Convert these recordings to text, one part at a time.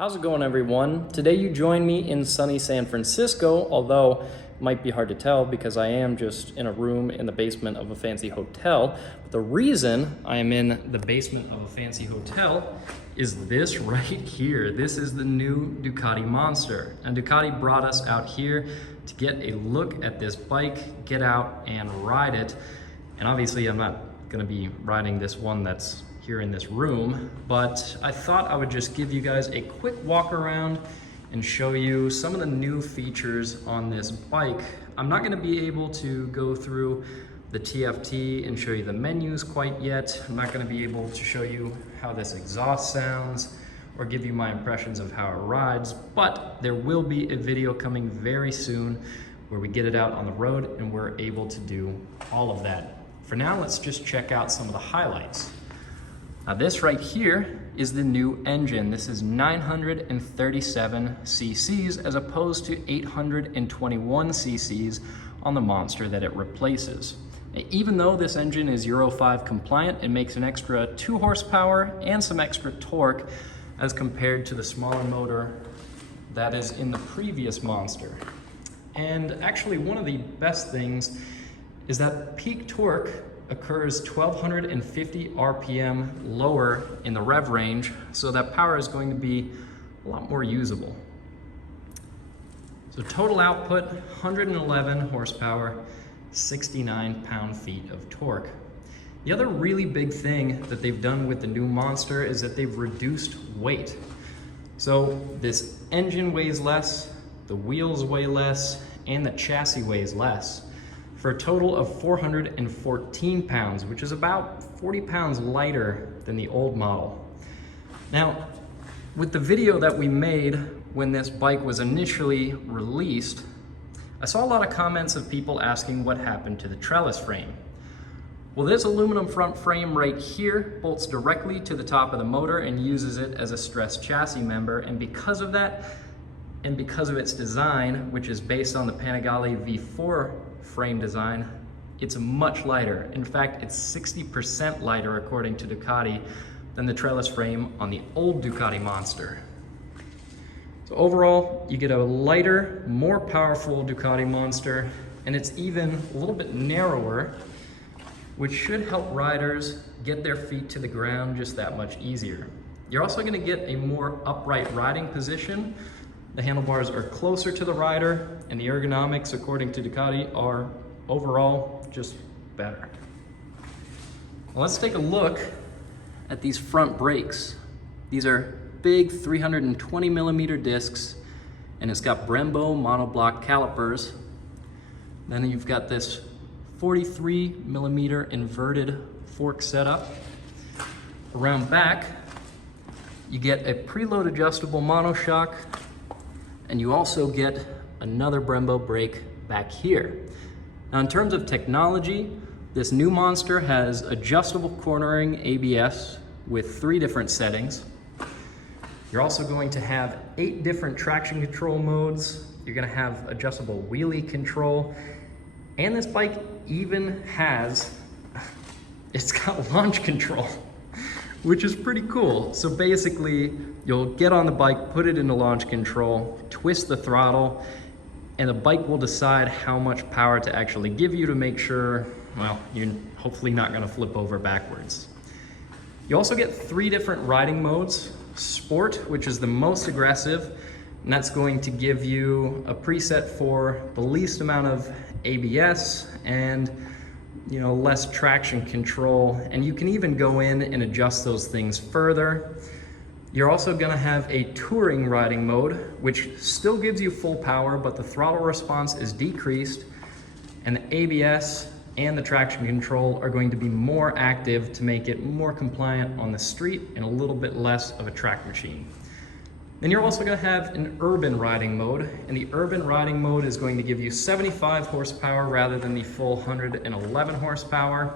How's it going, everyone? Today you join me in sunny San Francisco, although it might be hard to tell because I am just in a room in the basement of a fancy hotel. But the reason I am in the basement of a fancy hotel is this right here. This is the new Ducati Monster. And Ducati brought us out here to get a look at this bike, get out and ride it. And obviously I'm not gonna be riding this one that's here in this room, but I thought I would just give you guys a quick walk around and show you some of the new features on this bike. I'm not going to be able to go through the TFT and show you the menus quite yet. I'm not going to be able to show you how this exhaust sounds or give you my impressions of how it rides, but there will be a video coming very soon where we get it out on the road and we're able to do all of that. For now, let's just check out some of the highlights. Now this right here is the new engine. This is 937 cc's as opposed to 821 cc's on the Monster that it replaces. Now, even though this engine is Euro 5 compliant, it makes an extra 2 horsepower and some extra torque as compared to the smaller motor that is in the previous Monster. And actually one of the best things is that peak torque occurs 1250 RPM lower in the rev range, so that power is going to be a lot more usable. So total output, 111 horsepower, 69 pound-feet of torque. The other really big thing that they've done with the new Monster is that they've reduced weight. So this engine weighs less, the wheels weigh less, and the chassis weighs less, for a total of 414 pounds, which is about 40 pounds lighter than the old model. Now, with the video that we made when this bike was initially released, I saw a lot of comments of people asking what happened to the trellis frame. Well, this aluminum front frame right here bolts directly to the top of the motor and uses it as a stressed chassis member, and because of that, and because of its design, which is based on the Panigale V4 frame design, it's much lighter. In fact, it's 60% lighter according to Ducati than the trellis frame on the old Ducati Monster. So overall, you get a lighter, more powerful Ducati Monster, and it's even a little bit narrower, which should help riders get their feet to the ground just that much easier. You're also gonna get a more upright riding position. The handlebars are closer to the rider, and the ergonomics, according to Ducati, are overall just better. Well, let's take a look at these front brakes. These are big 320 millimeter discs, and it's got Brembo monoblock calipers. Then you've got this 43 millimeter inverted fork setup. Around back, you get a preload adjustable monoshock, and you also get another Brembo brake back here. Now in terms of technology, this new Monster has adjustable cornering ABS with 3 different settings. You're also going to have 8 different traction control modes. You're gonna have adjustable wheelie control, and this bike even has, it's got launch control, which is pretty cool. So basically, you'll get on the bike, put it into launch control, twist the throttle, and the bike will decide how much power to actually give you to make sure, well, you're hopefully not gonna flip over backwards. You also get 3 different riding modes. Sport, which is the most aggressive, and that's going to give you a preset for the least amount of ABS and less traction control, and you can even go in and adjust those things further. You're also gonna have a touring riding mode, which still gives you full power, but the throttle response is decreased, and the ABS and the traction control are going to be more active to make it more compliant on the street and a little bit less of a track machine. Then you're also gonna have an urban riding mode, and the urban riding mode is going to give you 75 horsepower rather than the full 111 horsepower,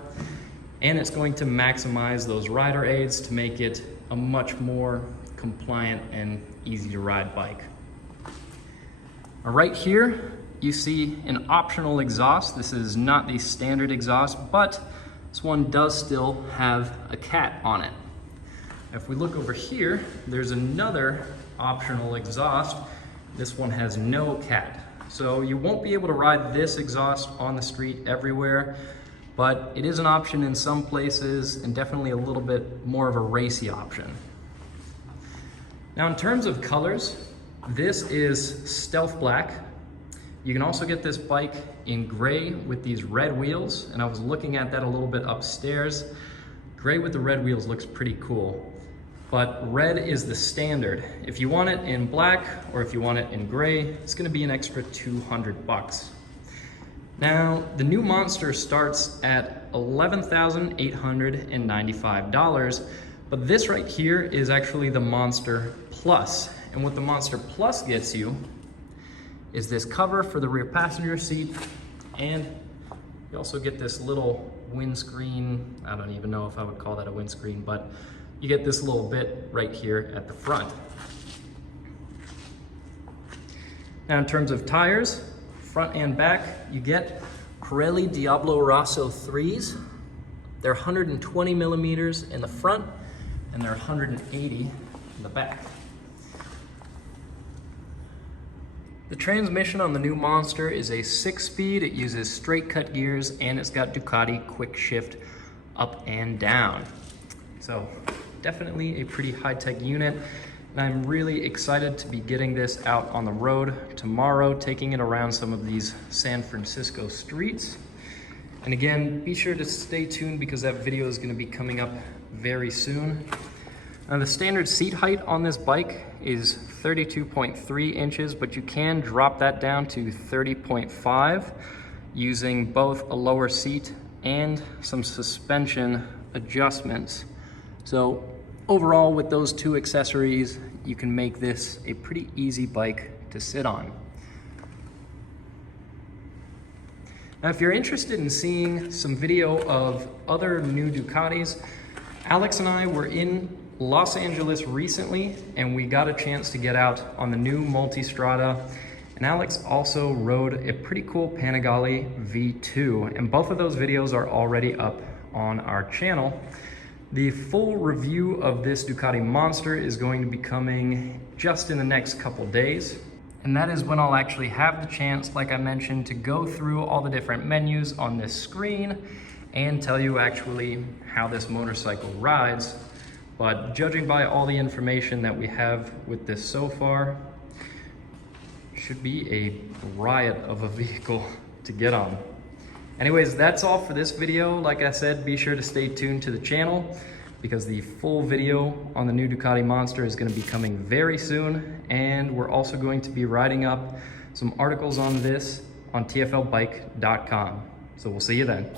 and it's going to maximize those rider aids to make it a much more compliant and easy to ride bike. Right here, you see an optional exhaust. This is not the standard exhaust, but this one does still have a cat on it. If we look over here, there's another optional exhaust. This one has no cat. So you won't be able to ride this exhaust on the street everywhere, but it is an option in some places and definitely a little bit more of a racy option. Now in terms of colors, this is stealth black. You can also get this bike in gray with these red wheels, and I was looking at that a little bit upstairs. Gray with the red wheels looks pretty cool, but red is the standard. If you want it in black or if you want it in gray, it's gonna be an extra 200 bucks. Now, the new Monster starts at $11,895, but this right here is actually the Monster Plus. And what the Monster Plus gets you is this cover for the rear passenger seat, and you also get this little windscreen. I don't even know if I would call that a windscreen, but you get this little bit right here at the front. Now in terms of tires, front and back, you get Pirelli Diablo Rosso 3s. They're 120 millimeters in the front, and they're 180 in the back. The transmission on the new Monster is a 6-speed. It uses straight cut gears, and it's got Ducati quick shift up and down. So definitely a pretty high-tech unit, and I'm really excited to be getting this out on the road tomorrow, taking it around some of these San Francisco streets. And again, be sure to stay tuned because that video is going to be coming up very soon. Now the standard seat height on this bike is 32.3 inches, but you can drop that down to 30.5 using both a lower seat and some suspension adjustments. So overall, with those two accessories, you can make this a pretty easy bike to sit on. Now, if you're interested in seeing some video of other new Ducatis, Alex and I were in Los Angeles recently, and we got a chance to get out on the new Multistrada, and Alex also rode a pretty cool Panigale V2, and both of those videos are already up on our channel. The full review of this Ducati Monster is going to be coming just in the next couple days, and that is when I'll actually have the chance, like I mentioned, to go through all the different menus on this screen and tell you actually how this motorcycle rides. But judging by all the information that we have with this so far, should be a riot of a vehicle to get on. Anyways, that's all for this video. Like I said, be sure to stay tuned to the channel because the full video on the new Ducati Monster is going to be coming very soon, and we're also going to be writing up some articles on this on TFLbike.com. So we'll see you then.